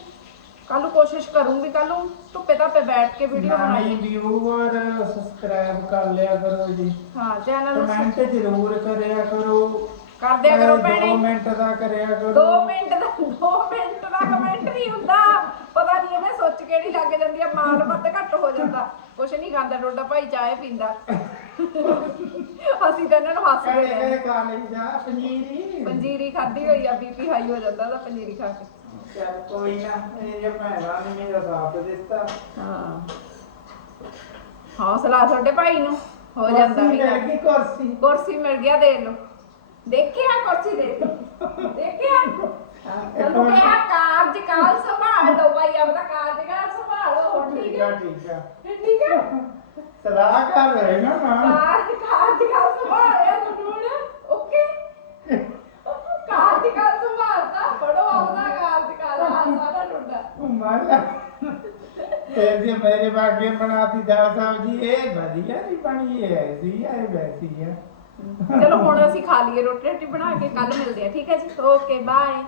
ਕੱਲ ਨੂੰ ਕੋਸ਼ਿਸ਼ ਕਰੂੰਗੀ ਕੱਲ ਨੂੰ ਧੁੱਪੇ ਧਾਪੇ ਬੈਠ ਕੇ ਵੀਡੀਓ ਬਣਾਈ।
ਵਿਊਅਰ ਸਬਸਕ੍ਰਾਈਬ ਕਰ ਲਿਆ ਕਰੋ ਜੀ।
ਹਾਂ ਚੈਨਲ ਨੂੰ
ਕਮੈਂਟ ਜ਼ਰੂਰ ਕਰਿਆ ਕਰੋ।
ਕਰ ਦਿਆ ਕਰੋ ਭੈਣੇ।
ਮਿੰਟ ਦਾ ਕਰਿਆ ਕਰੋ।
2 ਮਿੰਟ ਦਾ 2 ਮਿੰਟ ਦਾ ਕਮੈਂਟ ਨਹੀਂ ਹੁੰਦਾ। ਪਤਾ ਨਹੀਂ ਇਹਨੇ ਸੋਚ ਕਿਹੜੀ ਲੱਗ ਜਾਂਦੀ ਆ ਮਾਲ ਵੱਧ ਘੱਟ ਹੋ ਜਾਂਦਾ। ਕੁਛ ਨਹੀਂ ਖਾਂਦਾ ਡੋਡਾ ਭਾਈ ਚਾਹ ਪੀਂਦਾ। ਅਸੀਂ ਤਾਂ ਇਹਨਾਂ ਨੂੰ ਹੱਸਦੇ
ਖਾ ਲਈ ਜਾ ਪਨੀਰੀ।
ਪੰਜੀਰੀ ਖਾਧੀ ਹੋਈ ਆ ਬੀਪੀ ਹਾਈ ਹੋ ਜਾਂਦਾ ਉਹਦਾ ਪੰਜੀਰੀ ਖਾ ਕੇ।
ਚੱਲ ਕੋਈ ਨਾ ਇਹ ਭੈਣਾਂ ਨੇ ਮੇਰਾ ਸਾਥ ਦਿੱਤਾ।
ਹਾਂ। ਹੌਸਲਾ ਤੁਹਾਡੇ ਭਾਈ ਨੂੰ ਹੋ ਜਾਂਦਾ
ਕੁਰਸੀ
ਵੀ
ਮਿਲ ਗਈ ਕੁਰਸੀ।
ਕੁਰਸੀ ਮਿਲ ਗਿਆ ਦੇ ਲਓ। ਦੇਖਿਆ ਕੁਰਸੀ ਦੇਖ ਦੇਖਿਆ? ਤੈਨੂੰ ਕਿਹਾ ਕਾਰਜ ਕਾਲ ਸੰਭਾਲ ਲਓ ਭਾਈ ਆਪਣਾ ਕਾਰਜ ਕਾਲ ਸੰਭਾਲੋ। ਹੁਣ ਠੀਕ
ਠੀਕ
ਹੈ
ਆ ਠੀਕ ਆ।
ਠੀਕ ਹੈ
ਸਲਾਹ ਕਰ ਰਹੇ ਨਾ ਮਾਂ।
ਕਾਰਜ ਕਾਰਜ ਕਾਲ ਸੰਭਾਲਿਆ ਤੁਹਾਨੂੰ ਹੁਣ ਓਕੇ ਕਾਰਜ ਕਾਲ ਸੰਭਾਲਤਾ ਪੜੋ ਆਪਣਾ ਕਾਰਜ ਕਾਲ ਆ ਸਾਰਾ ਟੁੱਟਾ
ਮਾਲਾ ਤੇ ਜੇ ਮੇਰੇ ਬਾਗੇ ਬਣਾਤੀ ਦਾਲ ਸਬਜੀ ਇਹ ਵਧੀਆ ਨਹੀਂ ਬਣੀ ਇਹ ਐਸੀ ਆ ਵੈਸੀ ਆ।
ਚਲੋ ਹੁਣ ਅਸੀਂ ਖਾ ਲਈਏ ਰੋਟੀ ਰੋਟੀ ਬਣਾ ਕੇ ਕੱਲ ਮਿਲਦੇ ਆ, ਠੀਕ ਹੈ ਜੀ? Okay bye